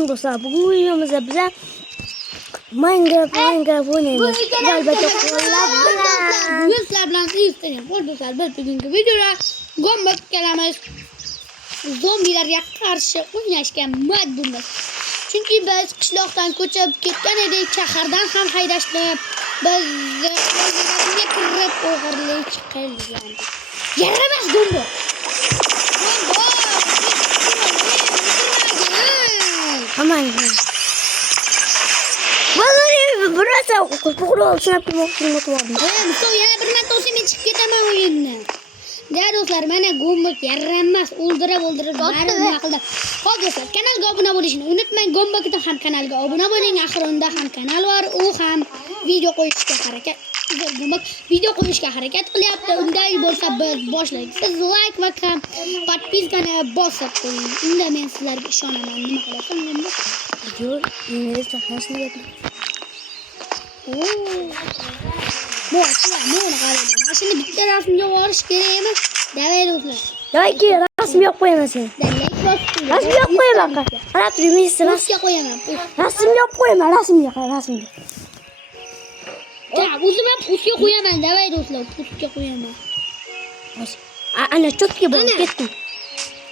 Selam dostlar. Bugün videomuzda bize Minecraft oynayacağız. Albatta kolaylar. Bugün sizlerle isteyeceğim. Dostlar biz bugünkü videoda Gombak gelemiz. Zombilerge karşı oynashgan majburmiz. Çünkü biz qishloqdan ko'chib ketgan edik, shahardan ham haydashdi. Biz o'zimizga kirib o'g'irlik qilgan. Yaramas Gombak. Aman. Vallahi burası kokulu olsun hep motor var. Mustafa yana bir marta olsa men chiqib ketaman o'yindan. Değerli dostlar, bana Gombak yaramas, o'ldirib bari nima qildi. Xo'p do'stlar, kanalga obuna bo'lishni unutmang. Gombakning ham kanalga obuna bo'ling. Axir unda ham kanal bor, u ham video qo'yishga harakat. Gombak video qo'yishga harakat qilyapti. Unday bo'lsa biz boshlaylik. Siz like va podpiskani bosib qo'ying. Unda men sizlarga ishonaman. Nima qilasan Gombak? Video yeni sahnesine geldim. Mana qarang. Şimdi bitta rasmga borish kerakmi? Davay do'stlar. Davay ki rasm yok koymasın. Rasm yok koyma kanka. Ana primisi Postga qo'yaman. rasm yok koyma, rasm yok. Ya, o'zim ham postga qo'yaman. Davay do'stlar, postga qo'yaman. Ana cho'tga bo'lib ketdim.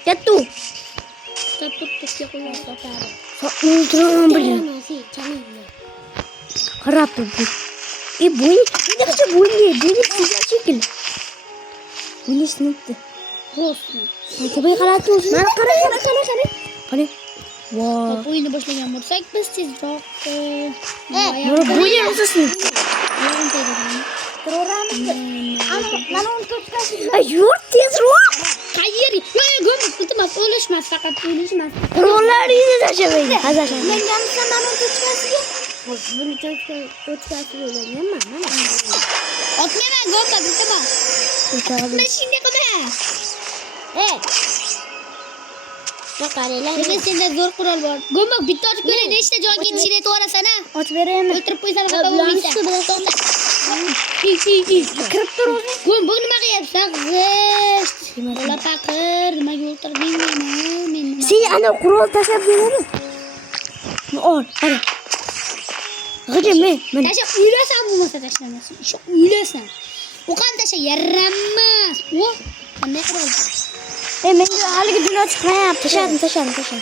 Ketdim. Postga qo'yaman. Unutramam bilan. Qarab tur. Bu necha bo'ldi? Dedi sizga shekil. Buni sinibdi. Postni. Tabiiy qarab o'zing. Mana qara. Qani. Voy. O'yinni boshlagan bo'lsak, biz tezroq Bu yer o'zisini. Mana uni to'xtasi. Yurt tezroq. Qayer? Yo'q, Gombak iltimos, o'lishmas, faqat o'lishmas. Rollaringizni tashlamaydi. Hazar. Men jamsa mana uni to'xtasiga. Buni to'xtasiga o'ylaganman. Mana. Otmayman Gombak, iltimos. Men shunday qilma. Yo'qarilar. Lekin senda zo'r qurol bor. Gombak bitta ochib ko'ray, nechta jon ketishini aytvorasan a? Ochib beraymi? O'ltirib qo'ysan xafa bo'lmaysan. To'xta. Kirib tur o'zi. Gombak nima qilyapsan? G'isht. Bola paqir, nimaga o'ltirding meni? Men nima? Sen ana qurol tashlab beradi. Ol, qara. G'ijim men. Tashlab uylasan bo'lmasa tashlamasin. Shu uylasan. O'qan tasha yaramas. O, qanday qurol? Menga haligi dunyo chiqmayapti. Tashladim.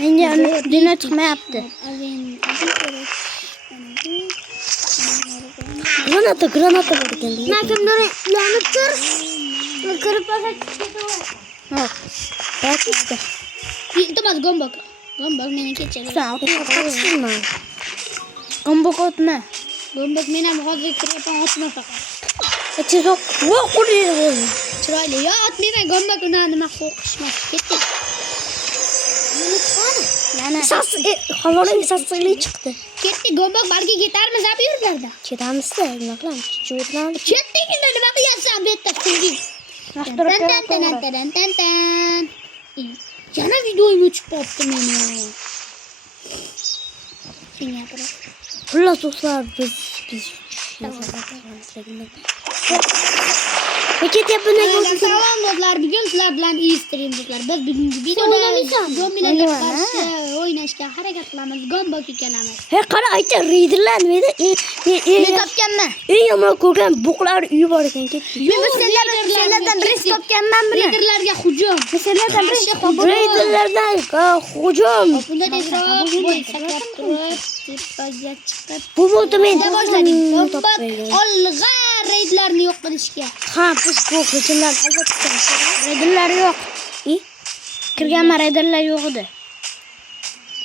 Menga dunyo chiqmayapti. Granata bor ekan. Men kimdir lanib tur. Kirib qolsa ketaver. Ha. Yaxshi. Iltimos Gombak. Gombak meni kechir. Gombak o'tma. Gombak men ham hozir kiryapman, otma faqat. Tezroq qo'rqirdi bo'ldi. Chiroyli. Yo, otmayman Gombak, uni nima qo'rqishmas. Ketdik. Mana havoning sassiqlik chiqdi. Ketdik Gombak, balki ketarmiz bu yerlarda. Ketamiz-da, nima qilamiz? Cho'tlan. Ketdik, endi nima qilyapsan bu yerda suvga? Tan. Yana videoyim o'chib qolibdi meni. Sen gapir. Xullas do'stlar, biz Salom do'stlar, bugun sizlar bilan stream do'stlar. Biz bugungi videoda zombilarga qarshi o'ynashga harakat qilamiz. Gombak kelamiz. He, qara ayta reyderlar nima edi? Men topganman. Eng yomon ko'rgan buqlar uyi bor ekan. Ketdik. Men senlardan birinchi topganman buni. Reyderlarga hujum. Senlardan birinchi reyderlardan hujum. Bunda tezroq bo'y sakrab turib, tepaga chiqib. Bu bo'ldi men. Boshladik. Gombak olg'a reyderlarni yo'q qilishga. Ha, biz bu hujumlar albatta. Reyderlar yo'q. Kirgan reyderlar yo'q edi.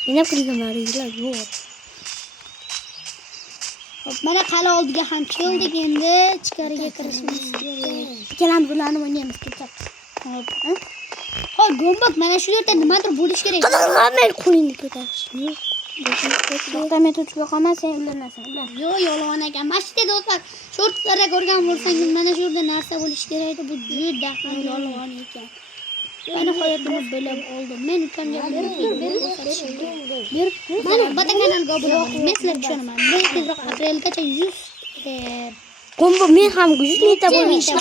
Yana kirgan reyderlar yo'q. Hop, mana qala oldiga ham keldik, endi ichkariga kirishimiz kerak. Ikkalamiz bularni o'ynaymiz, ketib. Hop. Hoy, Gombak, mana shu yerda nimadir bo'lish kerak. Qadar qo'lingni ko'tarish. To'xtamet uch boqaman, sen ularnasan. Yo'q, yolg'on ekan. Masjidda do'stlar, shortlarda ko'rgan bo'lsangiz, mana shu yerda narsa bo'lish kerak edi. Bu juda ham yolg'on ekan. Mana hayotimiz bo'lib oldi. Men ukamga berib. Mana bota kanalga obuna bo'ling. Men sizlarga tushunaman. Men tezroq aprelgacha 100 Gombak men ham 100 mingta bo'lmoqchi.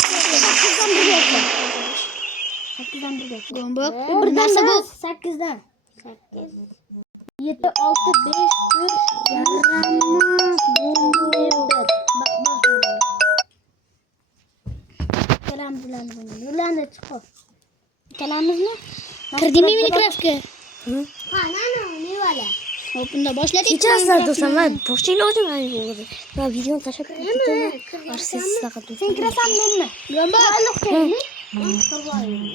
Gombak, bir narsa bu 8dan. 7, 6, 5, 4, yaramaz. Bak. Kelam bilan bularni chiqib. Kelamizmi? Kirdingmi Minecraftga? Ha, ne vale? Hop, bunda boshladik. Kechasizlar do'stlar, men boshqa ilojim yo'q. Men video tashlab ketaman. Sen kirasanmi menmi? Gamba. Hozir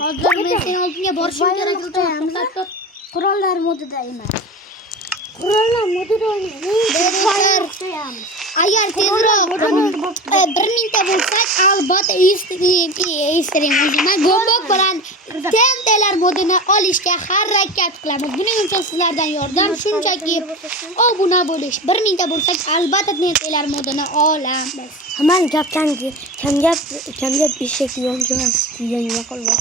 Hozir men sening oldingga borishim kerak. To'xtat. Qurollar modida emas. Qurollar modida o'ynaymiz. Agar tezroq 1 mingta bo'lsak, albatta estiring o'zimni gombok bilan tentelar modini olishga harakat qilamiz. Buning uchun sizlardan yordam shunchaki obuna bo'lish. 1 mingta bo'lsak, albatta tentelar modini olamiz. Hamma kamgap eshak yonjo'ras degan maqol bor.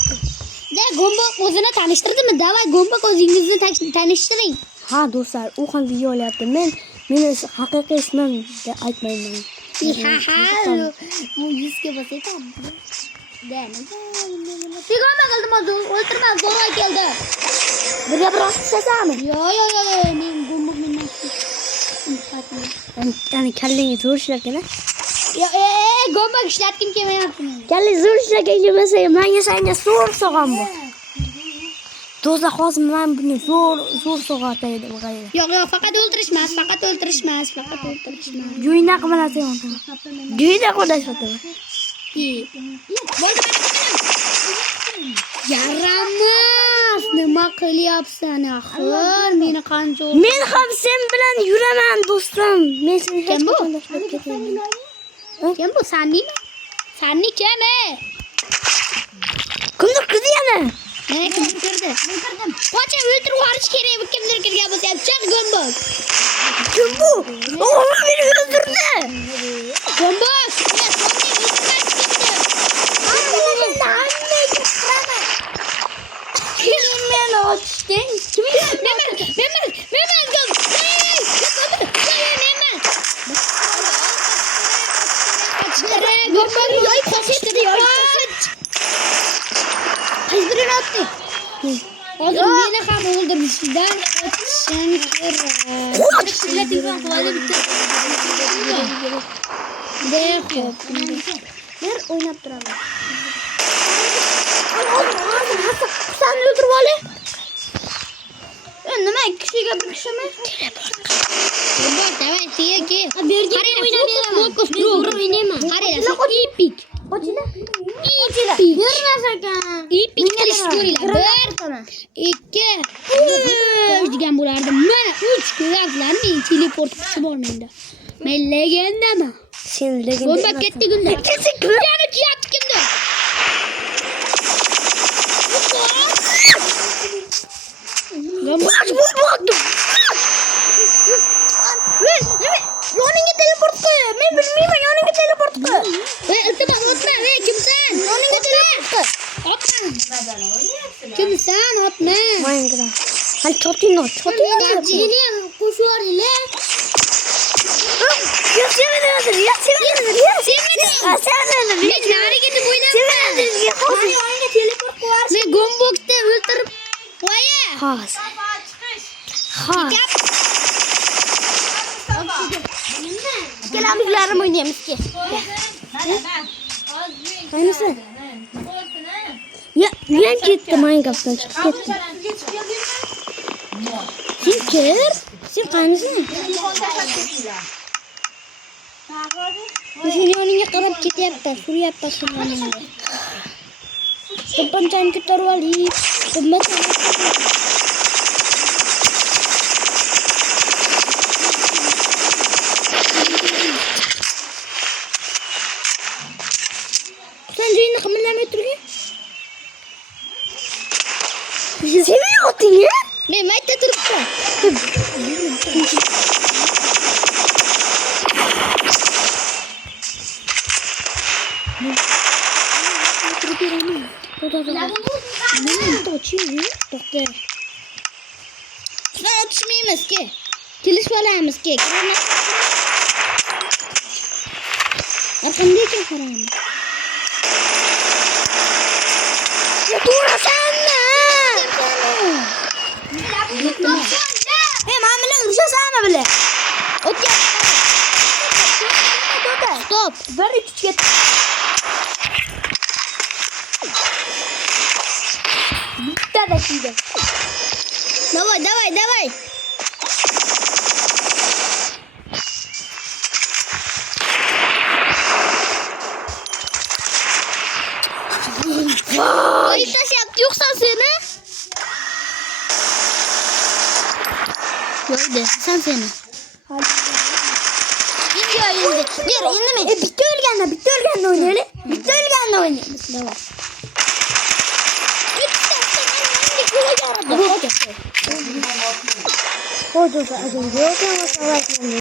De gombok o'zini tanishtirdimi? Davay gombok o'zingizni tanishtiring. Ha do'stlar, u ham video olyapti. Meni haqiqiy ismim deb aytmayman. Bu 100 ga bosaytam. Tegama qildim hozir, o'ltirma, zo'rg'a keldi. Birga bir oqsasami? Yo, men gombok menman. Ya'ni kallangiz zo'r ishlarkan-a? Yo, gombok ishlatkim kelmayapti. Kallangiz zo'r ishlarkan kelmasa, menga senga zo'r sog'am bor. Do'stlar, hozir men buni zo'r sog'atay deb qo'yaman. Yo'q, faqat o'ltirishmas. Jo'yna qilmasin. Jo'yna qo'dashmoqdaman. Yaramas. Nima qilyapsan axir? Meni qancha Men ham sen bilan yuraman do'stim. Men seni hech Kim bu? qachon tashlab ketmayman. Kim bu? Sannimi? Sanni kim? Kimdir kirdi yana? Mana kim kirdi? Qocha o'ltirib yuborish kerak. Bu kimdir kirgan bo'lsa ham chiq gombok. Kim bu? O meni o'ldirdi. Gombok. Men ochdim. Hozir meni ham o'ldirishdan o'tishim kerak. Bir o'ynab turaman. Sen o'ldirib ol. Nima kishiga bir kishimi? Gombok, davay, tiyaki. Bergan o'ynayman. Qaranglar, epik. Ochinglar. Epik. Bermas ekan. Epik qilish ko'ringlar. 1, 2, 3 degan bo'lardi. Mana 3 ko'ryapsizlar, men teleport kuchi bor menda. Men legendaman. Sen legenda. Gombok ketdi gunda. Yana kiyapti kimdir? Gombok bo'ldi. Yoningga teleport qo'y. Men bilmayman, yoningga teleport qo'y. Iltimos o'tma, kimsan? Yoningga teleport qo'y. Otma. Kimsan? Otma. Minecraft. Hal cho'tingni. Jini qo'shoringlar. Sen Men nari ketib o'ynayapman. Yoningga teleport qo'yarsan. Men gombokda o'ltirib qo'ya. Hozir. Kelamizlarni o'ynaymiz ki. Qaynisi. Ya, men ketdim Minecraftdan chiqib ketdim. Sen kir. Sen qaynisi. Seni yoningga qarab ketyapti, suryapti seni. To'pponchani ko'tarib oling. Sen joyini qimirlamay turgin. Sen nima otding? Men mayda turibman. To'xta. Sen otishmaymiz ki. Kelishib olamiz ki. Arqamga qaraymiz. Ya to'g'rasanmi? ettim. Ben bilen uruşasana bile. Okey. Stop. Ben 3 get. Bitti de şimdi. Давай, давай, давай. Ayıp taş yaptı yoksa seni. Yok de sen seni. Gidiyor indi. Geri indi mi? Bitti ölgenle oynayalım. Bitti ölgenle oynayalım. Давай. Hadi o zaman.